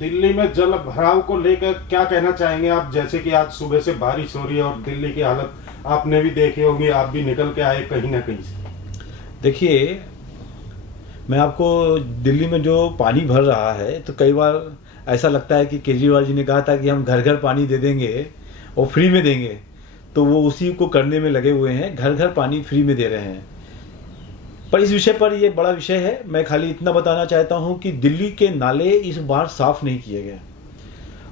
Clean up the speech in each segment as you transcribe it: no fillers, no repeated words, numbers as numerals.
दिल्ली में जल भराव को लेकर क्या कहना चाहेंगे आप? जैसे कि आज सुबह से बारिश हो रही है और दिल्ली की हालत आपने भी देखी होगी, आप भी निकल के आए कहीं ना कहीं से। देखिए, मैं आपको दिल्ली में जो पानी भर रहा है, तो कई बार ऐसा लगता है कि केजरीवाल जी ने कहा था कि हम घर घर पानी दे देंगे और फ्री में देंगे, तो वो उसी को करने में लगे हुए हैं, घर घर पानी फ्री में दे रहे हैं। पर इस विषय पर ये बड़ा विषय है। मैं खाली इतना बताना चाहता हूँ कि दिल्ली के नाले इस बार साफ नहीं किए गए,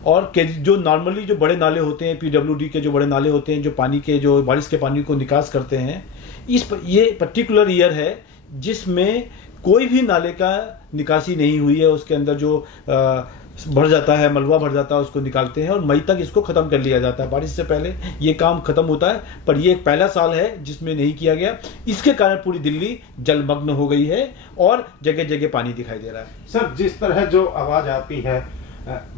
और जो नॉर्मली जो बड़े नाले होते हैं, पीडब्ल्यूडी के जो बड़े नाले होते हैं, जो पानी के जो बारिश के पानी को निकास करते हैं, ये पर्टिकुलर ईयर है जिसमें कोई भी नाले का निकासी नहीं हुई है। उसके अंदर जो भर जाता है, मलबा भर जाता है, उसको निकालते हैं और मई तक इसको ख़त्म कर लिया जाता है। बारिश से पहले ये काम ख़त्म होता है, पर ये एक पहला साल है जिसमें नहीं किया गया। इसके कारण पूरी दिल्ली जलमग्न हो गई है और जगह जगह पानी दिखाई दे रहा है। सर, जिस तरह जो आवाज़ आती है,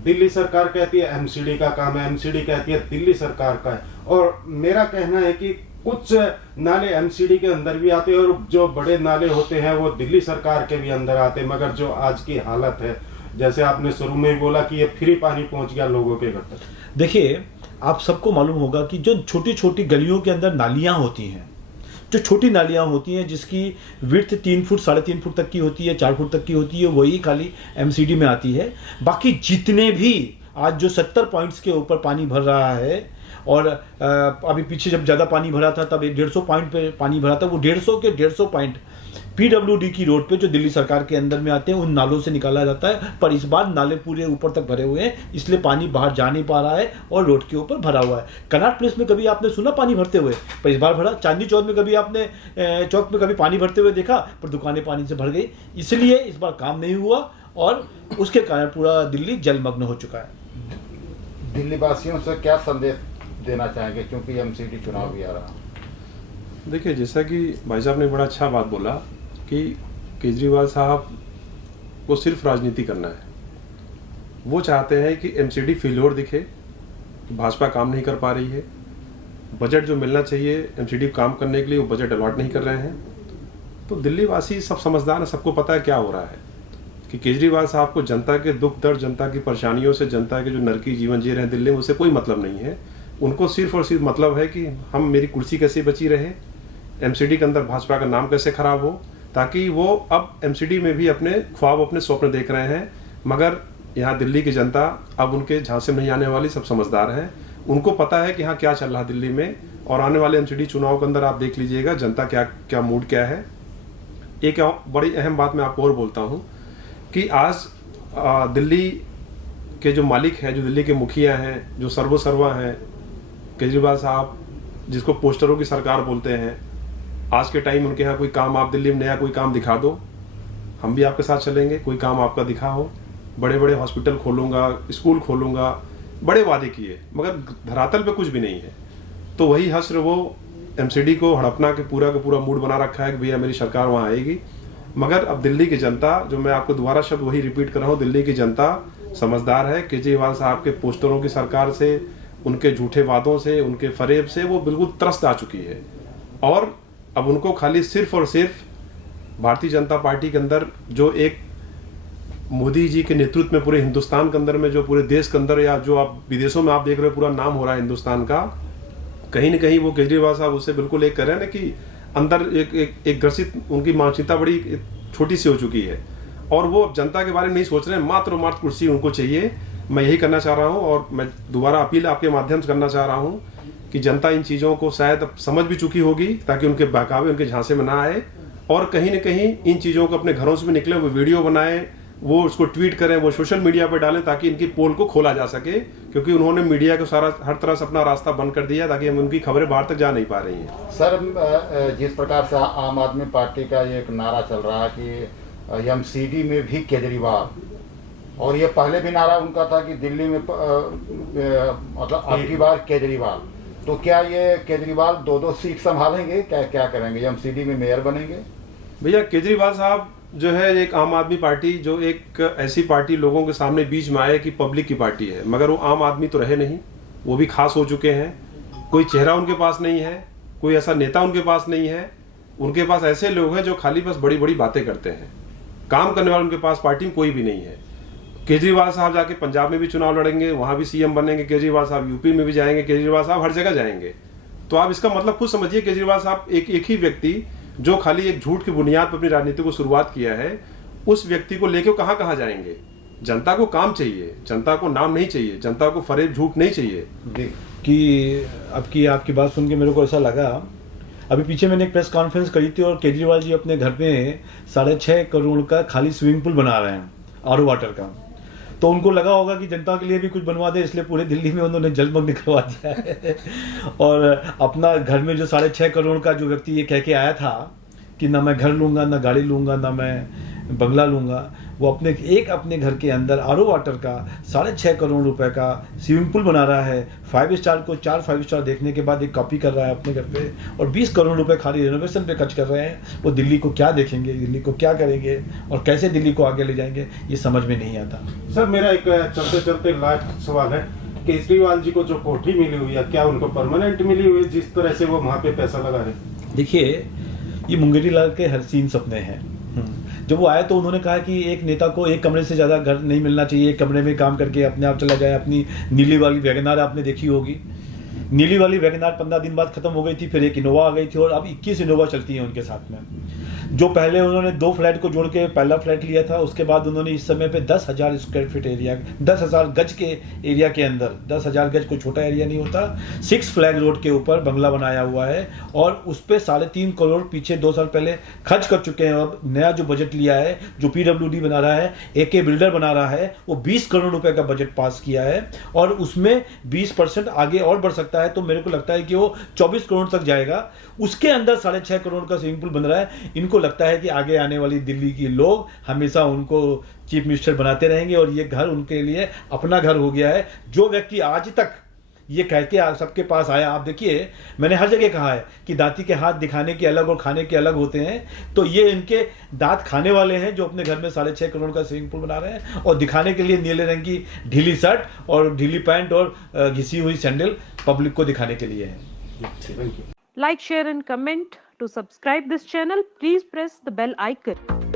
दिल्ली सरकार कहती है एमसीडी का काम है, एमसीडी कहती है दिल्ली सरकार का है, और मेरा कहना है कि कुछ नाले एमसीडी के अंदर भी आते हैं और जो बड़े नाले होते हैं वो दिल्ली सरकार के भी अंदर आते हैं। मगर जो आज की हालत है, जैसे आपने शुरू में ही बोला कि ये फ्री पानी पहुंच गया लोगों के घर तक। देखिए, आप सबको मालूम होगा कि जो छोटी छोटी गलियों के अंदर नालियां होती हैं, जो छोटी नालियां होती हैं जिसकी विड्थ 3 फुट 3.5 फुट तक की होती है, 4 फुट तक की होती है, वही खाली एमसीडी में आती है। बाकी जितने भी आज जो 70 पॉइंट्स के ऊपर पानी भर रहा है, और अभी पीछे जब ज़्यादा पानी भरा था तब 150 पॉइंट पे पानी भरा था, वो 150 पॉइंट पीडब्ल्यूडी की रोड पे जो दिल्ली सरकार के अंदर में आते हैं, उन नालों से निकाला जाता है। पर इस बार नाले पूरे ऊपर तक भरे हुए हैं, इसलिए पानी बाहर जा नहीं पा रहा है और रोड के ऊपर भरा हुआ है। कनॉट प्लेस में कभी आपने सुना पानी भरते हुए? पर इस बार भरा। चांदनी चौक में कभी आपने चौक में कभी पानी भरते हुए देखा? पर दुकानें पानी से भर गई, इसलिए इस बार काम नहीं हुआ और उसके कारण पूरा दिल्ली जलमग्न हो चुका है। दिल्ली वासियों से क्या संदेश देना चाहेंगे, क्योंकि एमसीडी चुनाव भी आ रहा है? देखिए, जैसा कि भाई साहब ने बड़ा अच्छा बात बोला कि केजरीवाल साहब को सिर्फ राजनीति करना है। वो चाहते हैं कि एमसीडी फेल्योर दिखे, भाजपा काम नहीं कर पा रही है, बजट जो मिलना चाहिए एमसीडी काम करने के लिए वो बजट अलॉट नहीं कर रहे हैं। तो दिल्ली वासी सब समझदार हैं, सबको पता है क्या हो रहा है कि केजरीवाल साहब को जनता के दुख दर्द, जनता की परेशानियों से, जनता के जो नरकी जीवन जी रहे हैं दिल्ली में, उससे कोई मतलब नहीं है। उनको सिर्फ और सिर्फ मतलब है कि मेरी कुर्सी कैसे बची रहे, एमसीडी के अंदर भाजपा का नाम कैसे खराब हो, ताकि वो अब एमसीडी में भी अपने ख्वाब, अपने स्वप्न देख रहे हैं। मगर यहाँ दिल्ली की जनता अब उनके झांसे में नहीं आने वाली, सब समझदार हैं। उनको पता है कि यहाँ क्या चल रहा है दिल्ली में, और आने वाले एमसीडी चुनाव के अंदर आप देख लीजिएगा जनता क्या मूड क्या है। एक बड़ी अहम बात मैं आपको और बोलता हूँ कि आज दिल्ली के जो मालिक हैं, जो दिल्ली के मुखिया हैं, जो सर्वा हैं, केजरीवाल साहब जिसको पोस्टरों की सरकार बोलते हैं, आज के टाइम उनके यहाँ कोई काम, आप दिल्ली में नया कोई काम दिखा दो, हम भी आपके साथ चलेंगे। कोई काम आपका दिखा हो, बड़े बड़े हॉस्पिटल खोलूंगा, स्कूल खोलूंगा, बड़े वादे किए, मगर धरातल पे कुछ भी नहीं है। तो वही हश्र वो एमसीडी को हड़पना के पूरा मूड बना रखा है कि भैया मेरी सरकार वहाँ आएगी। मगर अब दिल्ली की जनता, जो मैं आपको दोबारा शब्द वही रिपीट कर रहा हूँ, दिल्ली की जनता समझदार है। केजरीवाल साहब के पोस्टरों की सरकार से, उनके झूठे वादों से, उनके फरेब से वो बिल्कुल त्रस्त आ चुकी है, और अब उनको खाली सिर्फ और सिर्फ भारतीय जनता पार्टी के अंदर जो एक मोदी जी के नेतृत्व में पूरे हिंदुस्तान के अंदर में, जो पूरे देश के अंदर, या जो आप विदेशों में आप देख रहे हो पूरा नाम हो रहा है हिंदुस्तान का, कहीं ना कहीं वो केजरीवाल साहब उससे बिल्कुल एक कर रहे हैं ना कि अंदर एक ग्रसित, उनकी मानसिकता बड़ी छोटी सी हो चुकी है, और वो जनता के बारे में नहीं सोच रहे हैं। मात्र कुर्सी उनको चाहिए। मैं यही करना चाह रहा हूँ, और मैं दोबारा अपील आपके माध्यम से करना चाह रहा हूँ कि जनता इन चीज़ों को शायद अब समझ भी चुकी होगी, ताकि उनके बहकावे, उनके झांसे में ना आए, और कहीं ना कहीं इन चीज़ों को अपने घरों से भी निकले, वो वीडियो बनाएं, वो उसको ट्वीट करें, वो सोशल मीडिया पर डालें, ताकि इनकी पोल को खोला जा सके। क्योंकि उन्होंने मीडिया को हर तरह से अपना रास्ता बंद कर दिया, ताकि हम उनकी खबरें बाहर तक जा नहीं पा रही हैं। सर, जिस प्रकार से आम आदमी पार्टी का ये एक नारा चल रहा है कि एमसीडी में भी केजरीवाल, और ये पहले भी नारा उनका था कि दिल्ली में मतलब अब की बार केजरीवाल, तो क्या ये केजरीवाल 2-2 सीट संभालेंगे? क्या करेंगे? एमसीडी में मेयर बनेंगे? भैया, केजरीवाल साहब जो है एक आम आदमी पार्टी, जो एक ऐसी पार्टी लोगों के सामने बीच में आए कि पब्लिक की पार्टी है, मगर वो आम आदमी तो रहे नहीं, वो भी खास हो चुके हैं। कोई चेहरा उनके पास नहीं है, कोई ऐसा नेता उनके पास नहीं है। उनके पास ऐसे लोग हैं जो खाली बस बड़ी बड़ी बातें करते हैं, काम करने वाले उनके पास पार्टी में कोई भी नहीं है। केजरीवाल साहब जाके पंजाब में भी चुनाव लड़ेंगे, वहां भी सीएम बनेंगे, केजरीवाल साहब यूपी में भी जाएंगे, केजरीवाल साहब हर जगह जाएंगे। तो आप इसका मतलब खुद समझिए, केजरीवाल साहब एक ही व्यक्ति जो खाली एक झूठ की बुनियाद पर अपनी राजनीति को शुरुआत किया है, उस व्यक्ति को लेके कहां कहां जाएंगे। जनता को काम चाहिए, जनता को नाम नहीं चाहिए, जनता को फरेब झूठ नहीं चाहिए। कि आपकी बात सुन के मेरे को ऐसा लगा, अभी पीछे मैंने एक प्रेस कॉन्फ्रेंस करी थी और केजरीवाल जी अपने घर में 6.5 करोड़ का खाली स्विमिंग पूल बना रहे हैं, आरओ वाटर का। तो उनको लगा होगा कि जनता के लिए भी कुछ बनवा दे, इसलिए पूरे दिल्ली में उन्होंने जलमग्न करवा दिया है। और अपना घर में जो 6.5 करोड़ का जो व्यक्ति ये कह के आया था कि ना मैं घर लूंगा, ना गाड़ी लूंगा, ना मैं बंगला लूंगा, वो अपने घर के अंदर आरओ वाटर का 6.5 करोड़ रुपए का स्विमिंग पूल बना रहा है। 5 स्टार को 4 5 स्टार देखने के बाद एक कॉपी कर रहा है अपने घर पे, और 20 करोड़ रुपए खाली रेनोवेशन पे खर्च कर रहे हैं। वो दिल्ली को क्या देखेंगे, दिल्ली को क्या करेंगे और कैसे दिल्ली को आगे ले जाएंगे, ये समझ में नहीं आता। सर, मेरा एक चलते चलते लास्ट सवाल है, केजरीवाल जी को जो कोठी मिली हुई है, क्या उनको परमानेंट मिली हुई है, जिस तरह से वो वहाँ पे पैसा लगा रहे? देखिए, ये मुंगेरी लाल के हसीन सपने हैं। जब वो आए तो उन्होंने कहा कि एक नेता को एक कमरे से ज़्यादा घर नहीं मिलना चाहिए, एक कमरे में काम करके अपने आप चला जाए। अपनी नीली वाली वैगनार आपने देखी होगी, नीली वाली वैगनार 15 दिन बाद खत्म हो गई थी, फिर एक इनोवा आ गई थी और अब 21 इनोवा चलती हैं उनके साथ में। जो पहले उन्होंने 2 फ्लैट को जोड़ के पहला फ्लैट लिया था, उसके बाद उन्होंने इस समय पे 10,000 स्क्वायर फीट एरिया, 10,000 गज के एरिया के अंदर, 10,000 गज कोई छोटा एरिया नहीं होता, 6 फ्लैग रोड के ऊपर बंगला बनाया हुआ है और उस पर 3.5 करोड़ पीछे 2 साल पहले खर्च कर चुके हैं। अब नया जो बजट लिया है, जो PWD बना रहा है, AK बिल्डर बना रहा है, वो 20 करोड़ रुपए का बजट पास किया है और उसमें 20% आगे और बढ़ सकता है। तो मेरे को लगता है कि वो 24 करोड़ तक जाएगा। उसके अंदर 6.5 करोड़ का स्विमिंग पूल बन रहा है। इनको लगता है कि आगे आने वाली दिल्ली के लोग हमेशा उनको चीफ मिनिस्टर बनाते रहेंगे और ये घर उनके लिए अपना घर हो गया है। जो व्यक्ति आज तक ये कह के सबके पास आया, आप देखिए, मैंने हर जगह कहा है कि दांती के हाथ दिखाने के अलग और खाने के अलग होते हैं। तो ये इनके दांत खाने वाले हैं जो अपने घर में 6.5 करोड़ का स्विमिंग पूल बना रहे हैं और दिखाने के लिए नीले रंग की ढीली शर्ट और ढीली पैंट और घिसी हुई सैंडल पब्लिक को दिखाने के लिए है। Like, share and comment. To subscribe this channel, please press the bell icon.